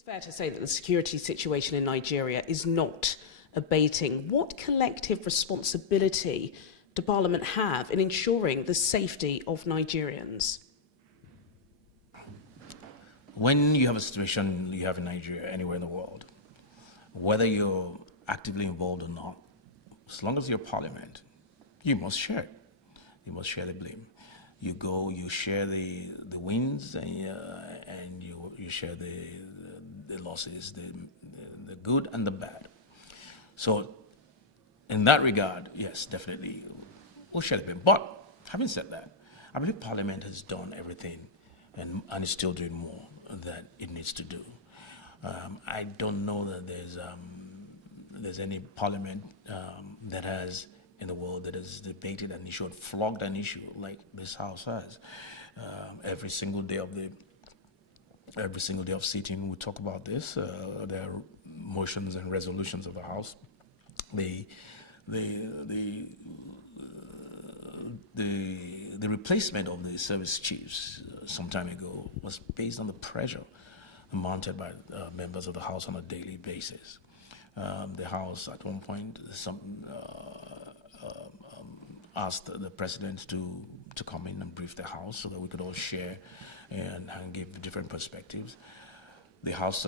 It's fair to say that the security situation in Nigeria is not abating. What collective responsibility do Parliament have in ensuring the safety of Nigerians? When you have a situation you have in Nigeria, anywhere in the world, whether you're actively involved or not, as long as you're Parliament, you must share it. You must share the blame. You go, you share the wins, and you share the losses, the good and the bad. So, in that regard, yes, definitely, we'll share the blame. But having said that, I believe Parliament has done everything, and is still doing more that it needs to do. I don't know that there's any Parliament that has in the world that has debated an issue and flogged an issue like this House has. Every single day of sitting, we talk about this. There are motions and resolutions of the House. The replacement of the service chiefs some time ago was based on the pressure mounted by members of the House on a daily basis. The House at one point asked the President to come in and brief the House so that we could all share and give different perspectives. The House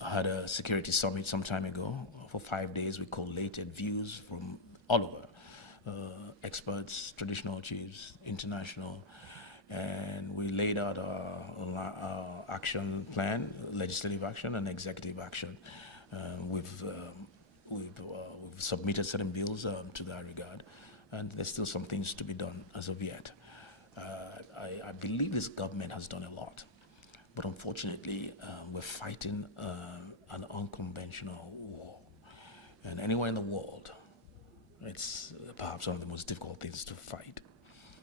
had a security summit some time ago. For 5 days, we collated views from all over, experts, traditional chiefs, international, and we laid out our action plan, legislative action and executive action. We've submitted certain bills to that regard, and there's still some things to be done as of yet. I believe this government has done a lot, but unfortunately, we're fighting an unconventional war. And anywhere in the world, it's perhaps one of the most difficult things to fight.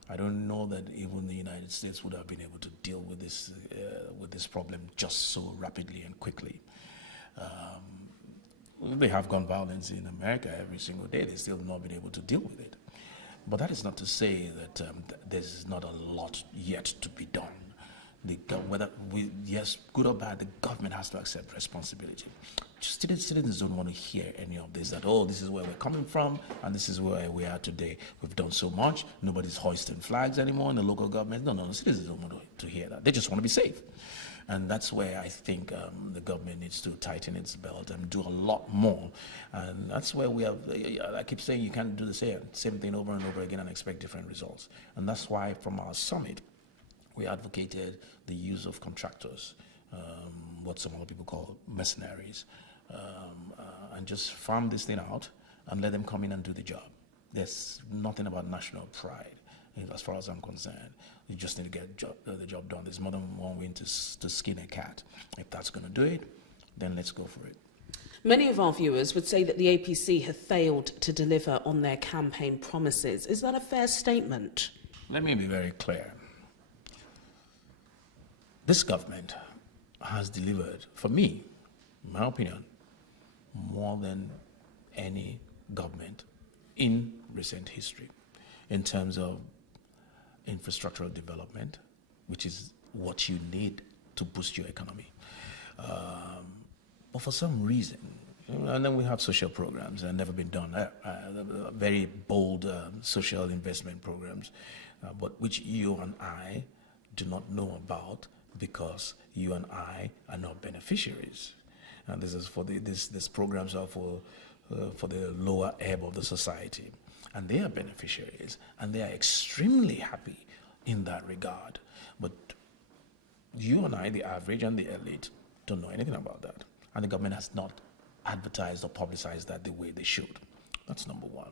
I don't know that even the United States would have been able to deal with this problem just so rapidly and quickly. They have gun violence in America every single day. They still have not been able to deal with it. But that is not to say that there's not a lot yet to be done. Yes, good or bad, the government has to accept responsibility. Citizens don't want to hear any of this, that, oh, this is where we're coming from, and this is where we are today. We've done so much. Nobody's hoisting flags anymore in the local government. No, citizens don't want to hear that. They just want to be safe. And that's where I think the government needs to tighten its belt and do a lot more. And that's where we have, I keep saying you can't do the same thing over and over again and expect different results. And that's why from our summit, we advocated the use of contractors, what some other people call mercenaries, and just farm this thing out and let them come in and do the job. There's nothing about national pride, as far as I'm concerned. You just need to get the job done. There's more than one way to skin a cat. If that's going to do it, then let's go for it. Many of our viewers would say that the APC have failed to deliver on their campaign promises. Is that a fair statement? Let me be very clear. This government has delivered, for me, in my opinion, more than any government in recent history in terms of infrastructural development, which is what you need to boost your economy. But for some reason, and then we have social programs that have never been done, very bold social investment programs, but which you and I do not know about because you and I are not beneficiaries. And this is for these programs are for the lower ebb of the society. And they are beneficiaries, and they are extremely happy in that regard. But you and I, the average and the elite, don't know anything about that. And the government has not advertised or publicized that the way they should. That's number one.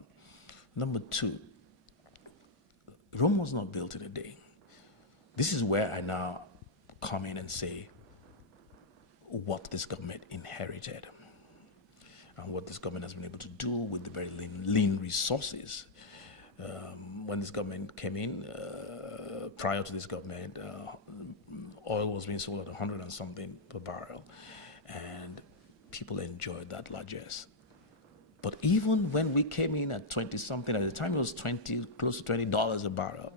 Number two, Rome was not built in a day. This is where I now come in and say what this government inherited and what this government has been able to do with the very lean resources. When this government came in, prior to this government, oil was being sold at 100 and something per barrel, and people enjoyed that largesse. But even when we came in at 20 something, at the time it was close to $20 a barrel.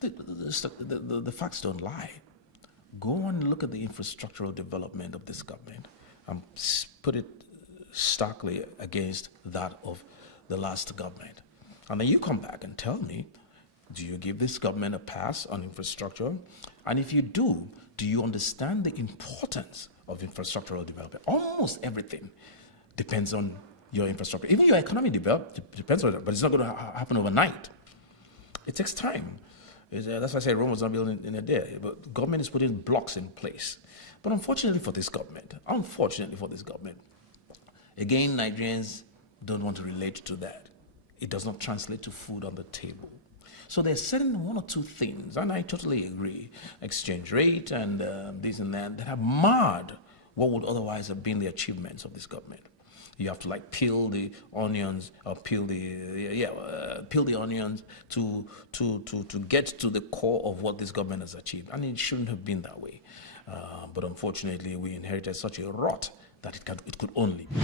The facts don't lie. go and look at the infrastructural development of this government and put it starkly against that of the last government. And then you come back and tell me, do you give this government a pass on infrastructure? And if you do you understand the importance of infrastructural development? Almost everything depends on your infrastructure. Even your economy depends on it, but it's not going to happen overnight. It takes time. That's why I say Rome was not built in a day. But government is putting blocks in place. But unfortunately for this government, again, Nigerians don't want to relate to that. It does not translate to food on the table. So they're setting one or two things, and I totally agree, exchange rate and this and that have marred what would otherwise have been the achievements of this government. You have to like peel the onions or peel the onions to get to the core of what this government has achieved, and it shouldn't have been that way. But unfortunately, we inherited such a rot that it could only be.